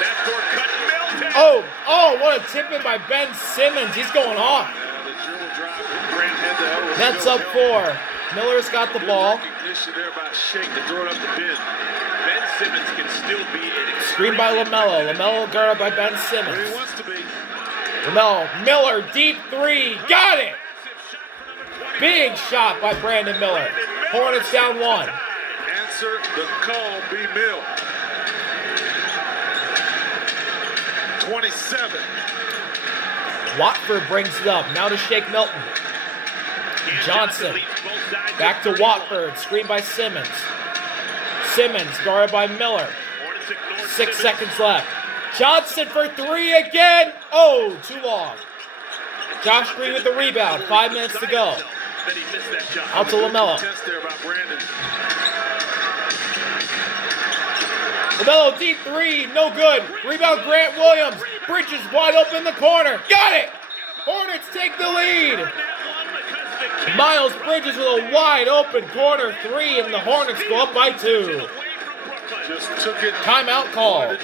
Backdoor cut, Milton. Oh, what a tip in by Ben Simmons. He's going off. Nets up 4. Miller's got the ball. There about Shake to throw it up the bin. Ben Simmons can still be in. Screen by LaMelo. LaMelo guarded by Ben Simmons. Where he wants to be. LaMelo. Miller, deep 3. Got it. Big shot by Brandon Miller. Hornets down 1. Answer the call, B. Mill. 27. Watford brings it up. Now to Shake Milton. Johnson. Back to Watford. Screen by Simmons. Simmons guarded by Miller. 6 seconds left. Johnson for 3 again. Oh, too long. Josh Green with the rebound. 5 minutes to go. Out to LaMelo. LaMelo deep 3. No good. Rebound Grant Williams. Bridges wide open in the corner. Got it. Hornets take the lead. Miles Bridges with a wide open corner 3, and the Hornets go up by 2. Just took it. Timeout call.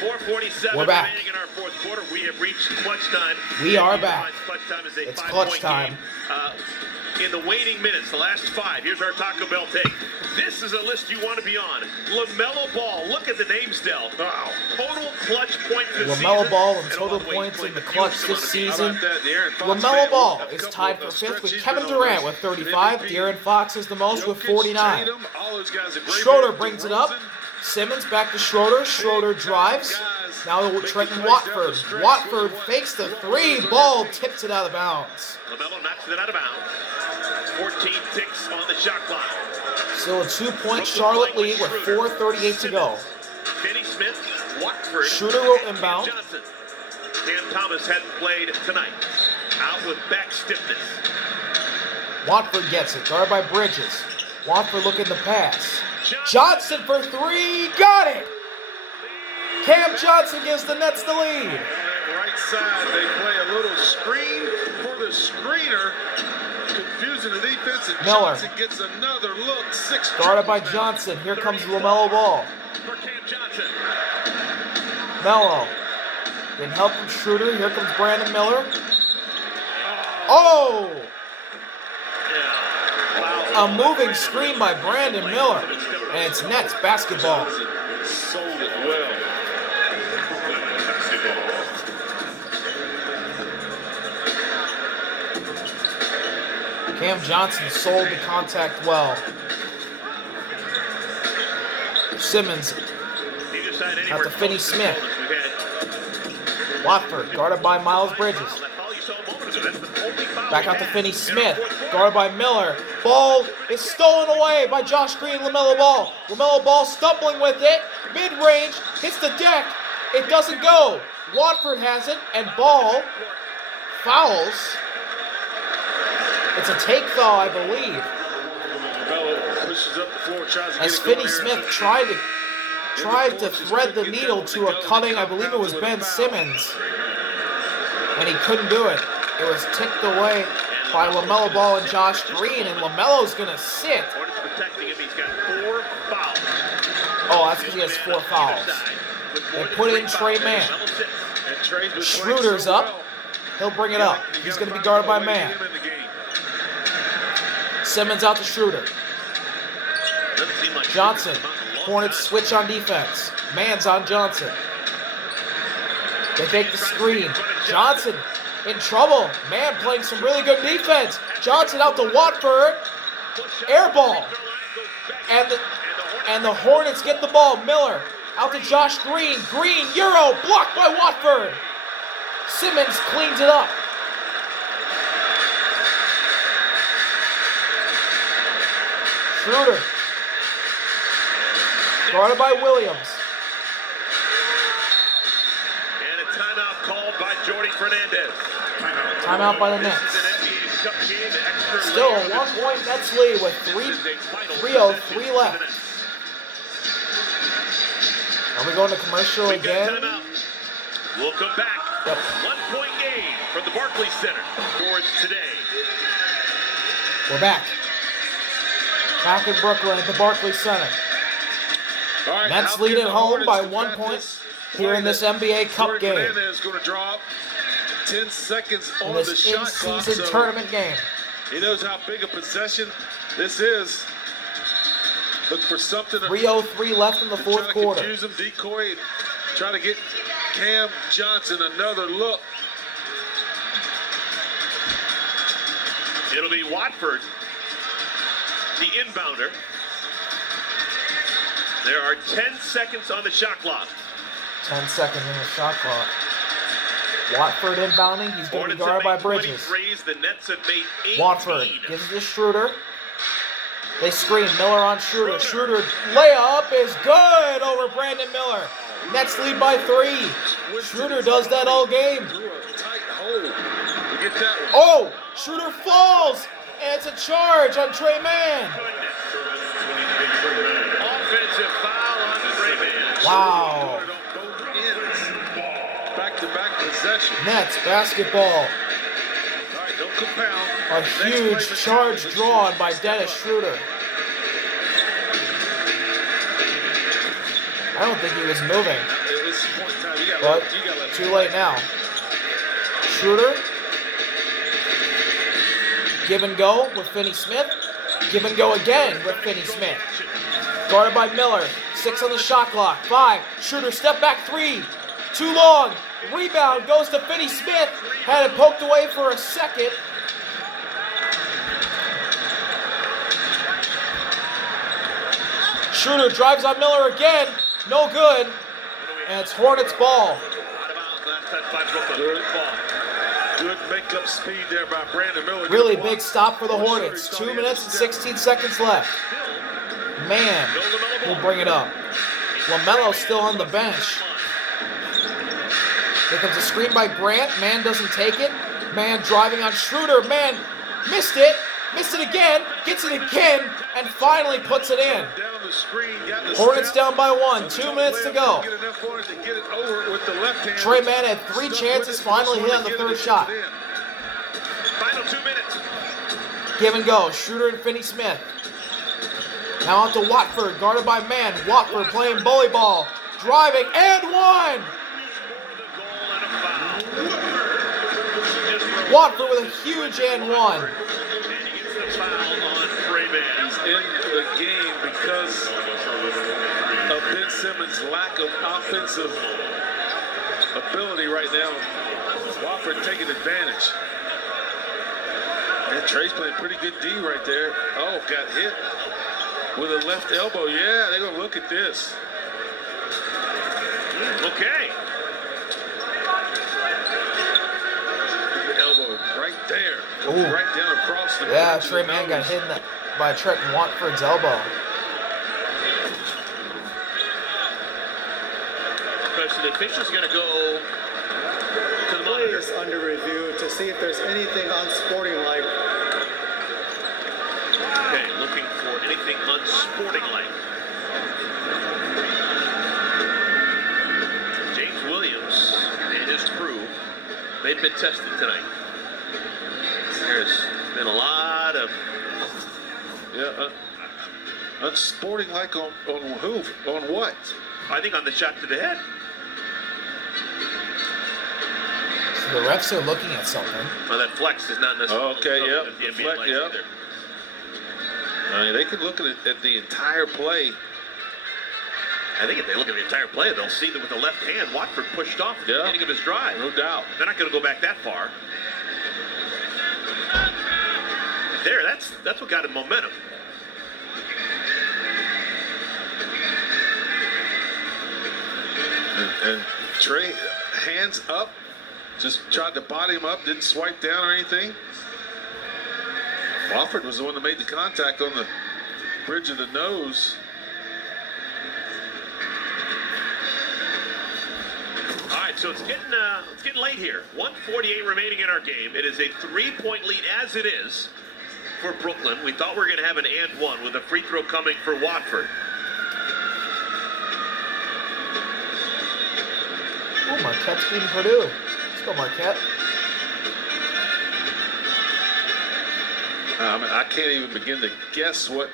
4:47 We're back. remaining in our fourth quarter. We have reached clutch time. We are back. Clutch time is a It's 5-point clutch time. game. In the waning minutes, the last 5, here's our Taco Bell take. This is a list you want to be on. LaMelo Ball, look at the names dealt. Wow. Total clutch points this season. LaMelo Ball and total points in the clutch this season. LaMelo Ball is tied for 5th with Kevin Durant with 35. De'Aaron Fox is the most with 49. Schroeder brings it up. Simmons back to Schroeder. Schroeder drives. Now to Trenton Watford. Watford fakes the 3. Ball tips it out of bounds. LaMelo knocks it out of bounds. 14 ticks on the shot clock. Still a 2-point Charlotte lead with 4:38 to go. Finney Smith, Watford. Schroeder will inbound. Johnson. Cam Thomas hadn't played tonight. Out with back stiffness. Watford gets it. Guarded by Bridges. Watford looking to pass. Johnson for 3. Got it. Cam Johnson gives the Nets the lead. On that right side, they play a little screen for the screener. Confusing the defense, and Miller. Johnson gets another look. 6 Guarded by Johnson. Here comes LaMelo Ball. For Cam Johnson. Melo. Getting help from Schroeder. Here comes Brandon Miller. Oh! Wow. A moving screen by Brandon Miller. And it's Nets basketball. Sold it well. Cam Johnson sold the contact well. Simmons out to Finney Smith. Watford guarded by Miles Bridges. Back out to Finney Smith, guarded by Miller. Ball is stolen away by Josh Green. LaMelo Ball. LaMelo Ball stumbling with it. Mid-range, hits the deck. It doesn't go. Watford has it, and Ball fouls. It's a take foul, I believe. As Finney Smith tried to thread the needle to a cutting, I believe it was Ben Simmons, and he couldn't do it. It was ticked away by LaMelo Ball and Josh Green, and LaMelo's gonna sit. Oh, that's because he has 4 fouls. They put in Trey Mann. Schroeder's up. He'll bring it up. He's gonna be guarded by Mann. Simmons out to Schroeder. Johnson. Hornets switch on defense. Mann's on Johnson. They take the screen. Johnson in trouble. Mann playing some really good defense. Johnson out to Watford. Air ball. And the Hornets get the ball. Miller out to Josh Green. Green, Euro, blocked by Watford. Simmons cleans it up. Schroeder. Guarded by Williams. And a timeout called by Jordy Fernandez. Timeout by the Nets. Still a 1-point Nets lead with 3:03 left. Are we going to commercial again? We'll come back. Yep. 1-point game from the Barclays Center. Scores today. We're back. Back in Brooklyn at the Barclays Center. All right, Nets how lead can at the home Hornets by combat 1 point this here in play this that NBA Cup Jordan game. Banana is going to drop 10 seconds In on the this shot clock. in-season So tournament game. he knows how big a possession this is. Look for something to 3:03 left in the fourth try to quarter. confuse him, decoy, and try to get Cam Johnson another look. It'll be Watford, the inbounder. There are 10 seconds on the shot clock. 10 seconds in the shot clock. Watford inbounding. He's going to be Hornets have guarded by made Bridges. 20 threes. The Nets have made 18. Watford gives it to Schroeder. They screen. Miller on Schroeder. Schroeder layup is good over Brandon Miller. Nets lead by 3. Schroeder does that all game. Through a tight hole to get that one. Oh, Schroeder falls, and it's a charge on Trey Mann. Offensive foul on Trey Mann. Wow. On both ends. Back-to-back possession. Nets basketball. All right, don't compound. A Next play, huge let's charge let's drawn shoot. by Dennis Schroeder. I don't think he was moving, It's point time. You but gotta let too late now. Schroeder. Give and go with Finney Smith. Give and go again with Finney Smith. Guarded by Miller. 6 on the shot clock. 5. Schroeder step back 3. Too long. Rebound goes to Finney Smith. Had it poked away for a second. Schroeder drives on Miller again. No good. And it's Hornets ball. Good make-up speed there by Brandon Miller. Really big stop for the Hornets. 2 minutes and 16 seconds left. Man will bring it up. LaMelo's still on the bench. Here comes a screen by Grant. Man doesn't take it. Man driving on Schroeder. Man missed it. Missed it again. Gets it again. And finally puts it in. Hornets down by 1. 2 minutes to go. Trey Mann had 3 chances. Finally hit on the third shot. Final 2 minutes. Give and go. Schroeder and Finney Smith. Now out to Watford. Guarded by Man. Watford playing bully ball. Driving and one. Watford with a huge and one. He's in the game because of Ben Simmons' lack of offensive ability right now. Wofford taking advantage. And Trey's playing pretty good D right there. Oh, got hit with a left elbow. Yeah, they're going to look at this. Okay. Elbow right there. Ooh. Right down across the Yeah, bridge of Trey the Mann got nose. hit by Trenton Watford's elbow. So the official's going to go to the Play monitor. is under review to see if there's anything unsporting-like. Okay, looking for anything unsporting-like. James Williams and his crew, they've been tested tonight. There's been a lot of... Yeah, unsporting like on who? On what? I think on the shot to the head. So the refs are looking at something. Well, that flex is not necessarily Okay, something yep, that the NBA flex, likes yep. either. I mean, they can look at the entire play. I think if they look at the entire play, they'll see that with the left hand, Watford pushed off at the Yeah. beginning of his drive. No doubt. They're not going to go back that far. There, that's what got him momentum. And Trey, hands up, just tried to body him up, didn't swipe down or anything. Wofford was the one that made the contact on the bridge of the nose. All right, so it's getting late here. 1:48 remaining in our game. It is a 3-point lead as it is for Brooklyn. We thought we were going to have an and one with a free throw coming for Watford. Oh, Marquette's beating Purdue. Let's go, Marquette. I mean, I can't even begin to guess what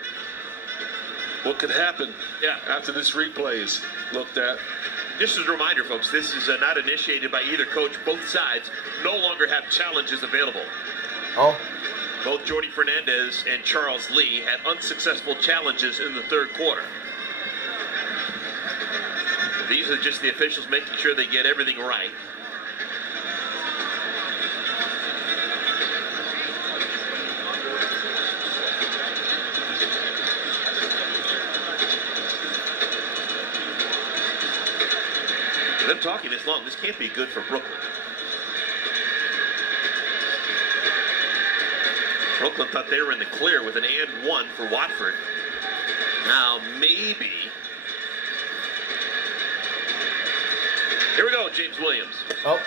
could happen Yeah. After this replay is looked at. Just as a reminder, folks, this is not initiated by either coach. Both sides no longer have challenges available. Oh. Both Jordy Fernandez and Charles Lee had unsuccessful challenges in the third quarter. These are just the officials making sure they get everything right. Them talking this long, this can't be good for Brooklyn. Brooklyn thought they were in the clear with an and one for Watford. Now, maybe. Here we go, James Williams. Oh.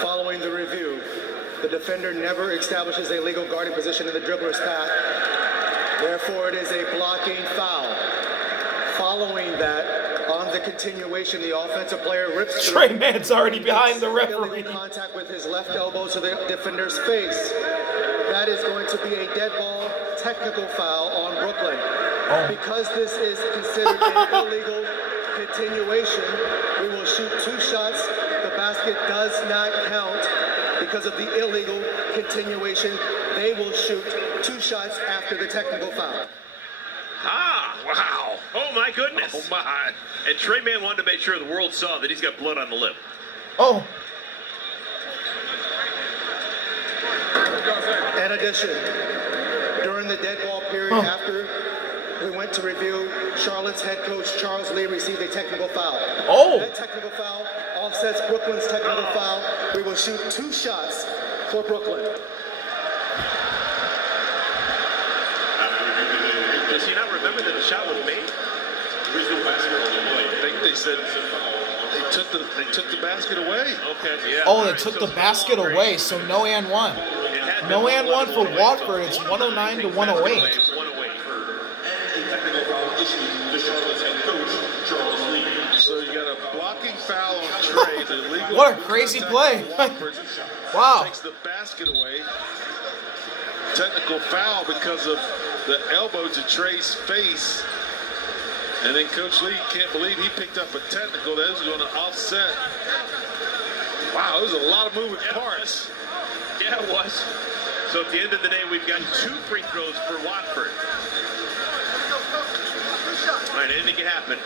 Following the review, the defender never establishes a legal guarding position in the dribbler's path. Therefore, it is a blocking foul. Following that, on the continuation, the offensive player rips through. Trey Mann's already behind the referee. Illegal contact with his left elbow to the defender's face. That is going to be a dead ball technical foul on Brooklyn. Oh. Because this is considered an illegal continuation, we will shoot 2 shots. The basket does not count because of the illegal continuation. They will shoot 2 shots after the technical foul. Ah, wow. Oh, my goodness. Oh, my. And Trey Mann wanted to make sure the world saw that he's got blood on the lip. Oh. In addition, during the dead ball period after we went to review, Charlotte's head coach Charles Lee received a technical foul. Oh. That technical foul offsets Brooklyn's technical foul. We will shoot 2 shots for Brooklyn. Does he not remember that the shot was made? I think they said they took the basket away. Okay, yeah. Oh, they took the basket away, so no and one. No and one for Watford. It's 109 to 108. So you got a blocking foul on Trey. The illegal What a crazy play. Wow. Takes the basket away. Technical foul because of the elbow to Trey's face. And then Coach Lee can't believe he picked up a technical that was going to offset. Wow, there was a lot of moving parts. Yeah, it was. So at the end of the day, we've got 2 free throws for Watford. All right, anything can happen.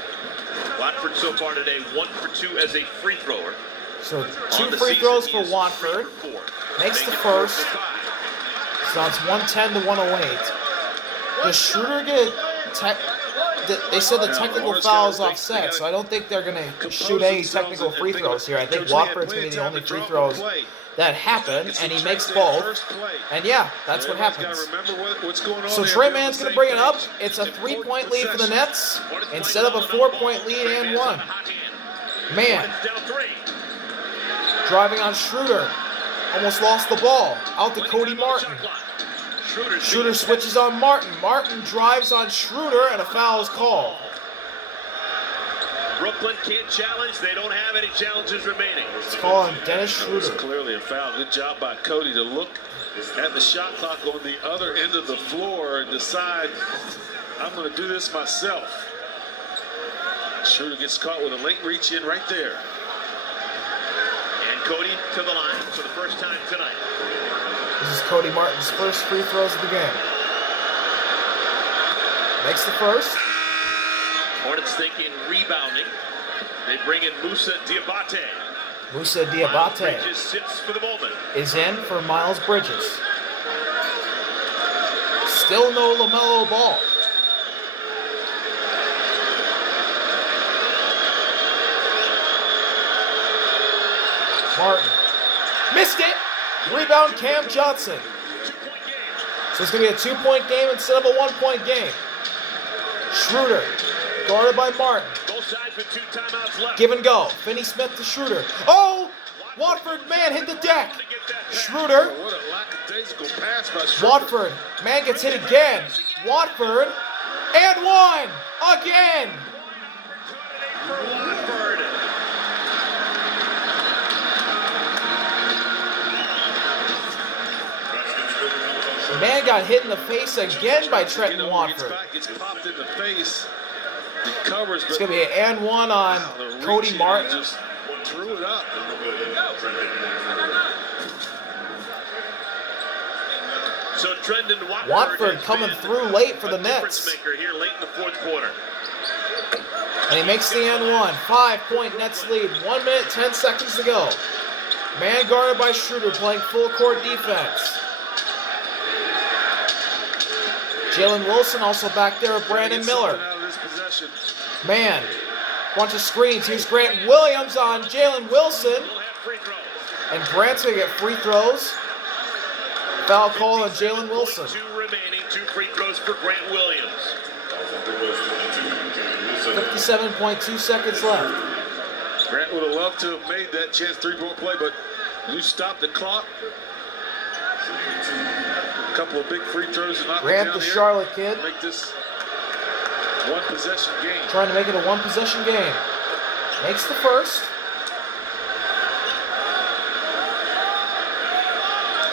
Watford so far today, 1 for 2 as a free thrower. So 2 free throws for Watford. Makes the first. So it's 110 to 108. Does Schroeder get they said the technical foul is offset, so I don't think they're going to shoot any technical free throws here. I think Watford's going to be the only free throws that happen, and he makes both. And yeah, that's what happens. So Trey Mann's going to bring it up. It's a 3-point lead for the Nets instead of a 4-point lead and 1. Mann driving on Schroeder. Almost lost the ball. Out to Cody Martin. Schroeder switches on Martin. Martin drives on Schroeder, and a foul is called. Brooklyn can't challenge. They don't have any challenges remaining. It's called on Dennis Schroeder. It's clearly a foul. Good job by Cody to look at the shot clock on the other end of the floor and decide, I'm going to do this myself. Schroeder gets caught with a late reach in right there. And Cody to the line for the first time tonight. This is Cody Martin's first free throws of the game. Makes the first. Hornets thinking rebounding. They bring in Moussa Diabate. Moussa Diabate Bridges sits for the moment. is in for Miles Bridges. Still no LaMelo Ball. Martin missed it. Rebound Cam Johnson. So it's going to be a 2-point game instead of a 1-point game. Schroeder guarded by Martin. Both sides with 2 timeouts left. Give and go. Finney Smith to Schroeder. Oh! Watford, man, hit the deck. Schroeder. What a lackadaisical pass by Schroeder. Watford, man gets hit again. Watford, and 1 again. For Watford. Man got hit in the face again by Trenton Watford. It's popped in the face. He covers, It's going to be an and one on Cody Martin. Just threw it up. So Trenton Watford coming through late for the Nets. Maker here late in the fourth quarter. And he makes the and one. 5-point Nets lead. 1 minute, 10 seconds to go. Man guarded by Schroeder playing full court defense. Jalen Wilson also back there with Brandon Miller. Man, bunch of screens. Here's Grant Williams on Jalen Wilson. And Grant's going to get free throws. Foul call on Jalen Wilson. 2 remaining, 2 free throws for Grant Williams. 57.2 seconds left. Grant would have loved to have made that chance 3-point play, but you stopped the clock. A couple of big free throws to knock it Grant, down the here. Charlotte kid, Make this one possession game. trying to make it a one possession game. Makes the first.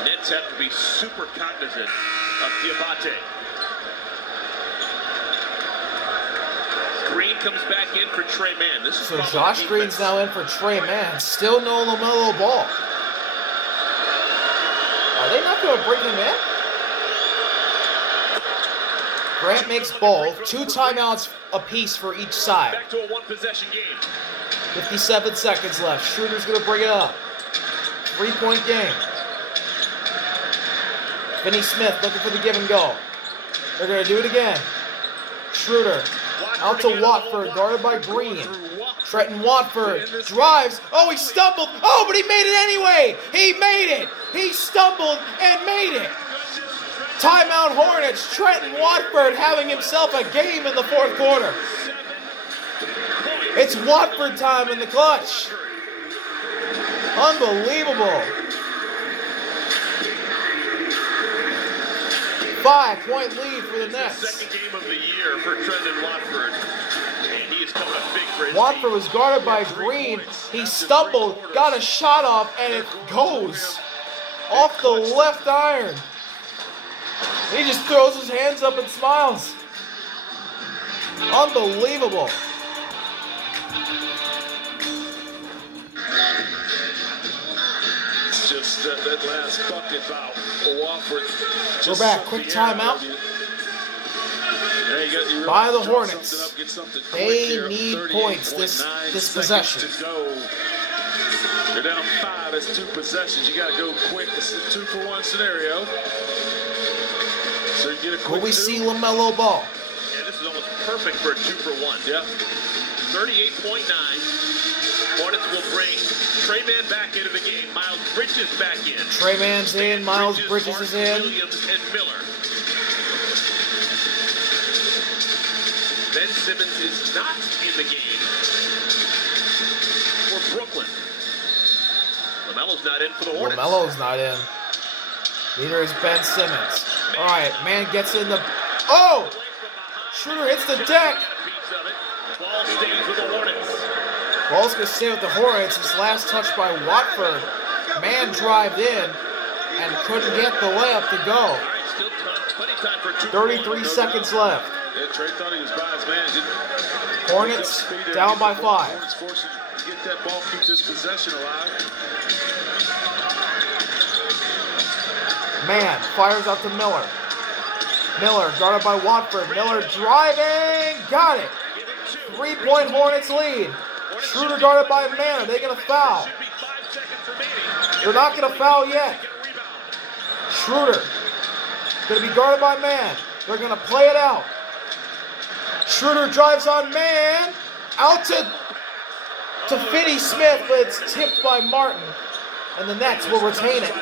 Nets have to be super cognizant of Diabate. Green comes back in for Trey Mann. This is So probably Josh defense. Green's now in for Trey Mann. Still no LaMelo Ball. Are they not going to bring him in? Grant makes ball. 2 timeouts apiece for each side. Back to a 1 possession game. 57 seconds left. Schroeder's going to bring it up. 3-point game. Finney Smith looking for the give and go. They're going to do it again. Schroeder out to Watford, guarded by Green. Trenton Watford drives. Oh, he stumbled. Oh, but he made it anyway. He made it. He stumbled and made it. Timeout Hornets. Trenton Watford having himself a game in the fourth quarter. It's Watford time in the clutch. Unbelievable. 5-point lead for the Nets. Second game of the year for Trenton Watford. And he is coming up big for his Watford team. was guarded by Green. He stumbled, got a shot off, and it goes off the left iron. He just throws his hands up and smiles. Unbelievable. It's just that last bucket foul for Wofford. We're back. Quick timeout by the Hornets. They need points this possession. They're down 5. That's 2 possessions. You got to go quick. This is a 2-for-1 scenario. So you get a quick Will we 2. see LaMelo Ball? Yeah, this is almost perfect for a 2-for-1. Yeah. 38.9. Hornets will bring Trey Mann back into the game. Miles Bridges back in. Trey Mann's in. Miles Bridges is in. Williams and Miller. Ben Simmons is not in the game for Brooklyn. LaMelo's not in for the Hornets. LaMelo's not in. Neither is Ben Simmons. All right, man gets in the... Oh! Schroeder hits the deck. Ball stays with the Hornets. Ball's going to stay with the Hornets. His last touch by Watford. Man drived in and couldn't get the layup to go. All right, still plenty of time for 33 seconds left. Yeah, Trey thought he was by his man. Hornets down by 5. Hornets forcing to get that ball, keep this possession alive. Man fires out to Miller. Miller guarded by Watford. Miller driving. Got it. 3-point Hornets lead. Schroeder guarded by Man. Are they going to foul? They're not going to foul yet. Schroeder going to be guarded by Man. They're going to play it out. Schroeder drives on Man. Out to Finney Smith, but it's tipped by Martin. And the Nets will retain it.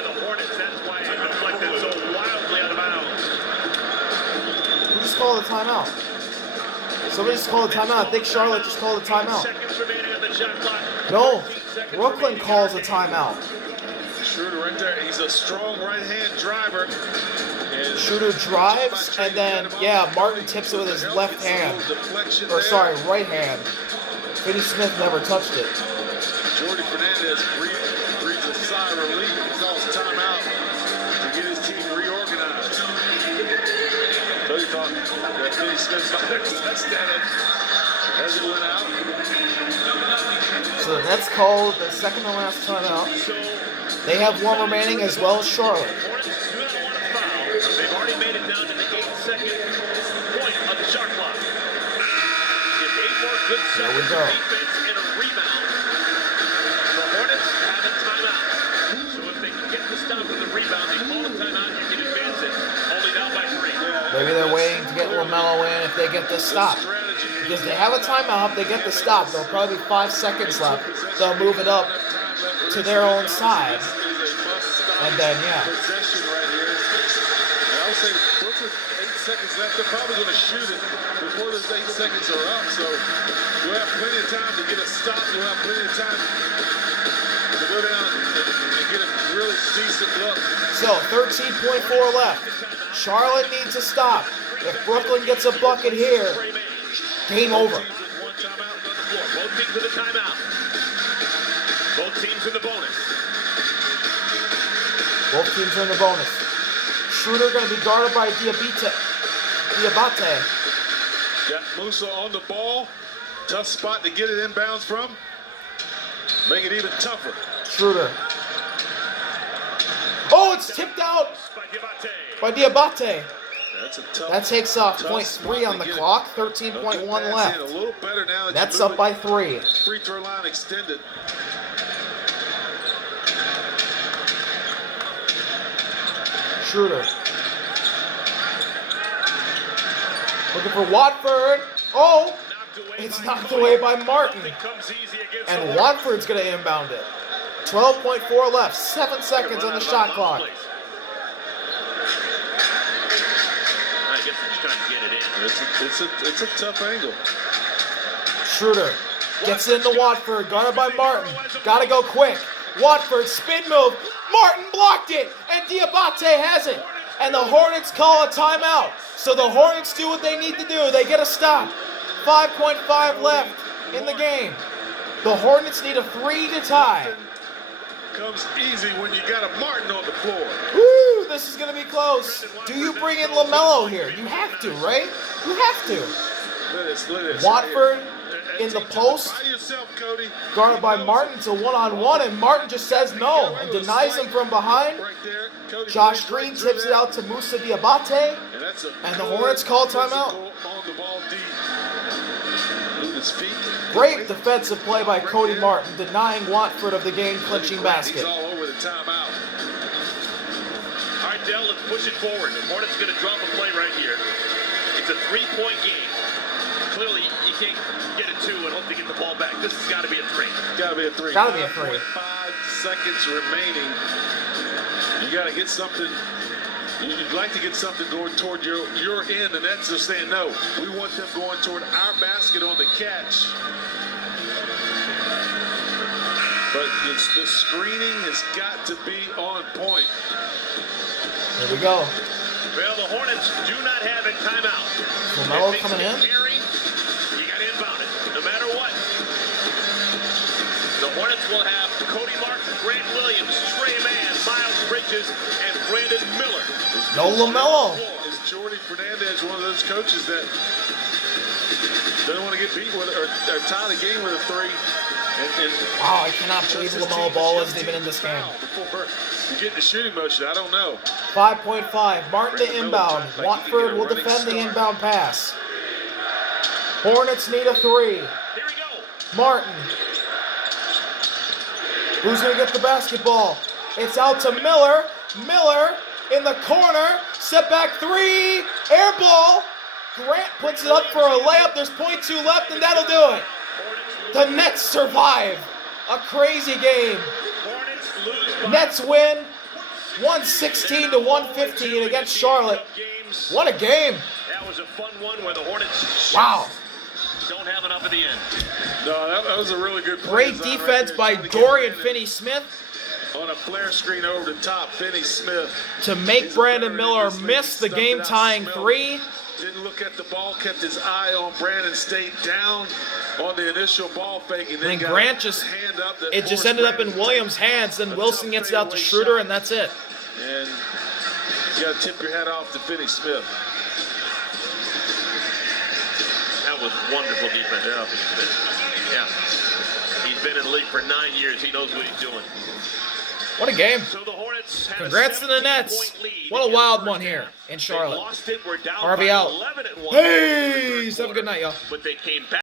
Who just called a timeout? Somebody just called a timeout. I think Charlotte just called a timeout. No, Brooklyn calls a timeout. Schroeder right there. He's a strong right-hand driver. Schroeder drives, and then, yeah, Martin tips it with his left hand. Or, sorry, right hand. Finney Smith never touched it. Jordy Fernandez breathes a sigh of relief and calls timeout to get his team reorganized. thought that Finney Smith might have touched that as it went out. So the Nets called the second to last timeout. They have one remaining as well as Charlotte. Hornets do not want to foul. They've already made it down to the 8-second point of the shot clock. If 8 more good There we seconds go. of defense and a rebound, the Hornets have a timeout. So if they can get the stop with the rebound, they call a timeout, you can advance it. Only down by 3. Maybe they're waiting to get LaMelo in if they get this stop. Because they have a timeout, if they get the stop, there'll probably be 5 seconds left. They'll move it up to their own side. And then, yeah. Possession right here. And I would say Brooklyn, 8 seconds left. They're probably going to shoot it before those 8 seconds are up. So you'll have plenty of time to get a stop. You'll have plenty of time to go down and get a really decent look. So 13.4 left. Charlotte needs a stop. If Brooklyn gets a bucket here, game over. One timeout on the floor. Both teams with a timeout. Both teams in the bonus. Both teams are in the bonus. Schroeder going to be guarded by Diabate. Got Musa on the ball. Tough spot to get it inbounds from. Make it even tougher. Schroeder. Oh, it's tipped out by Diabate. That's a tough. That takes off tough spot 0.3 on to the get it. clock. A 13.1 good pass in, left. a little better now that That's you move up by it. 3. Free throw line extended. Schroeder. Looking for Watford. Oh, it's knocked away by Martin. And Watford's going to inbound it. 12.4 left. 7 seconds on the shot clock. I guess they're just trying to get it in. It's a tough angle. Schroeder gets into Watford, guarded by Martin. Gotta go quick. Watford, spin move. Martin blocked it, and Diabate has it. And the Hornets call a timeout. So the Hornets do what they need to do. They get a stop. 5.5 left in the game. The Hornets need a 3 to tie. Comes easy when you got a Martin on the floor. Woo, this is going to be close. Do you bring in LaMelo here? You have to, right? You have to. Watford in the post, By yourself, Cody. guarded by Martin to one-on-one, and Martin just says no and denies him from behind. Right there. Cody Josh plays right Green through tips it that. out to Musa Diabate, And that's a and the good Hornets call timeout. physical on the ball deep. Move his feet. Great defensive play by Cody Martin, denying Watford of the game-clinching He's basket. all over the timeout. All right, Dell, let's push it forward. The Hornets going to drop a play right here. It's a 3-point game. Clearly, you can't get a 2 and hope to get the ball back. This has got to be a 3. Gotta be a 3. Gotta be a 3. 5 seconds remaining. You gotta get something. You'd like to get something going toward your end, and that's just saying no. We want them going toward our basket on the catch. But the screening has got to be on point. Here we go. Well, the Hornets do not have a timeout. LaMelo If things coming get in. hairy, you got to inbound it, no matter what. The Hornets will have Cody Martin, Grant Williams, Trey Mann, Miles Bridges, and Brandon Miller. No LaMelo. Is Jordy Fernandez one of those coaches that doesn't want to get beat with or tie the game with a 3? And Wow, I cannot believe LaMelo Ball isn't even in this game. Before you get in the shooting motion, I don't know. 5.5. Martin to inbound. Watford will defend the inbound pass. Hornets need a 3. Here we go. Martin. Who's going to get the basketball? It's out to Miller. Miller in the corner. Step back 3. Air ball. Grant puts it up for a layup. There's 0.2 left, and that'll do it. The Nets survive. A crazy game. Hornets lose by Nets win 116 to 115 against Charlotte. games. What a game. That was a fun one where the Hornets Wow. don't have enough at the end. No, that was a really good play. Great design right defense there, by trying to get Dorian Brandon Finney-Smith on a flare screen over the top. Finney-Smith to make He's a Brandon veteran in Miller this league. miss the Stuffed it out, game-tying smelled 3. it. Didn't look at the ball, kept his eye on Brandon, stayed down on the initial ball fake, and then And got Grant a just, hand up that it just forced ended up in Brandon to Williams' take hands. Then a Wilson tough gets it out to fadeaway Schroeder, shot. and that's it. And you got to tip your hat off to Finney-Smith. Wonderful defense. Yeah. He's been in the league for 9 years. He knows what he's doing. What a game. So the Hornets had Congrats to the Nets. What a wild one here in Charlotte. Lost it. We're down Harvey by out. 11 at one. Peace. Have a good night, y'all. But they came back.